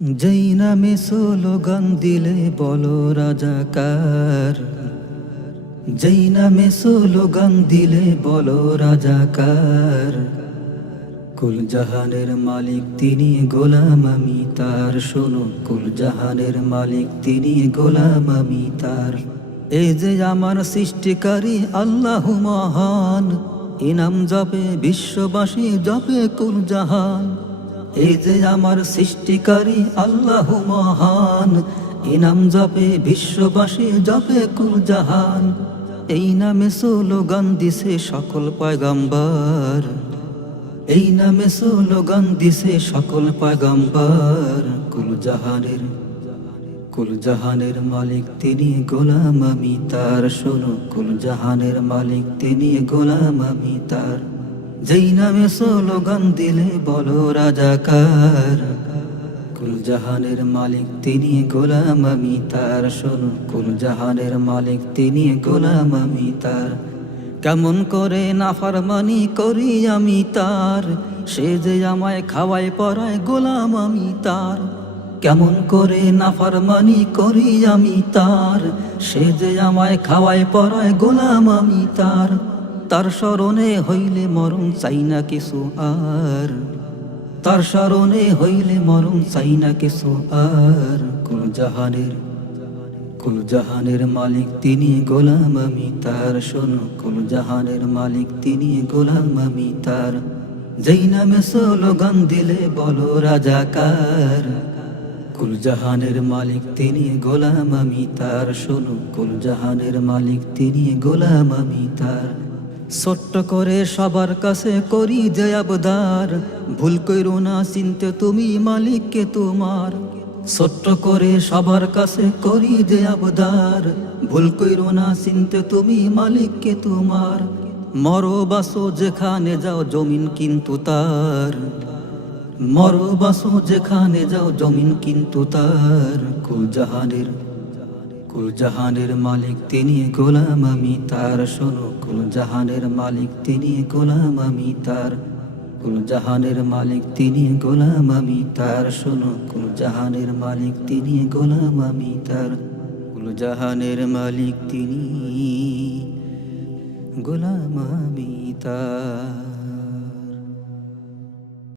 যেই নামে স্লোগান দিলে বলো রাজাকার, যেই নামে স্লোগান দিলে বলো রাজাকার। কুল জাহানের মালিক তিনি, গোলাম আমি তার। শোনো, কুল জাহানের মালিক তিনি, গোলাম আমি তার। এই যে আমার সৃষ্টিকারী আল্লাহ মহান, ইনাম জপে বিশ্ববাসী, জপে কুল জাহান। এই যে আমার সৃষ্টিকারী আল্লাহ মহান, ইনাম জপে বিশ্ববাসী, জপে কুল জাহান। এই নামে স্লোগান দিছে সকল পয়গম্বর, এই নামে স্লোগান দিছে সকল পয়গম্বর। কুল জাহানের মালিক তিনি, গোলাম আমি তার। শোনো, কুল জাহানের মালিক তিনি, গোলাম আমি তার। যেই নামে স্লোগান দিলে বলো রাজাকার। কুল জাহানের মালিক তিনি, গোলাম আমি তার। শোনো, কুল জাহানের মালিক তিনি, গোলাম আমি তার। কেমন করে নাফরমানি করি আমি তার, সে যে আমায় খাওয়ায় পরায়, গোলাম আমি তার। কেমন করে নাফরমানি করি আমি তার, সে যে আমায় খাওয়ায় পরায়, গোলাম আমি তার। তার স্মরণে হইলে মরণ চাই না কিছু আর, তার স্মরণে হইলে মরণ চাই না কিছু আর। কুল জাহানের মালিক তিনি, গোলাম আমি তার। শোনো, কুল জাহানের মালিক তিনি, গোলাম আমি তার। যেই নামে স্লোগান দিলে বলো রাজাকার। কুল জাহানের মালিক তিনি, গোলাম আমি তার। শোনো, কুল জাহানের মালিক তিনি, গোলাম আমি তার। ছোট্ট করে সবার কাছে করি যে আবদার, ভুল কইরো না চিনতে তুমি মালিককে তোমার। ছোট্ট করে সবার কাছে করি যে আবদার, ভুল কইরো না চিনতে তুমি মালিককে তোমার। মরো বাসো যেখানে যাও জমিন কিন্তু তার, মরো বাসো যেখানে যাও জমিন কিন্তু তার। কুল জাহানের মালিক তিনি, গোলাম আমি তার। শোনো, কুল জাহানের মালিক তিনি, গোলাম আমি তার। কুল জাহানের মালিক তিনি, গোলাম আমি তার। শোনো, কুল জাহানের মালিক তিনি, গোলাম আমি তার। কুল জাহানের মালিক তিনি, গোলাম আমি তার।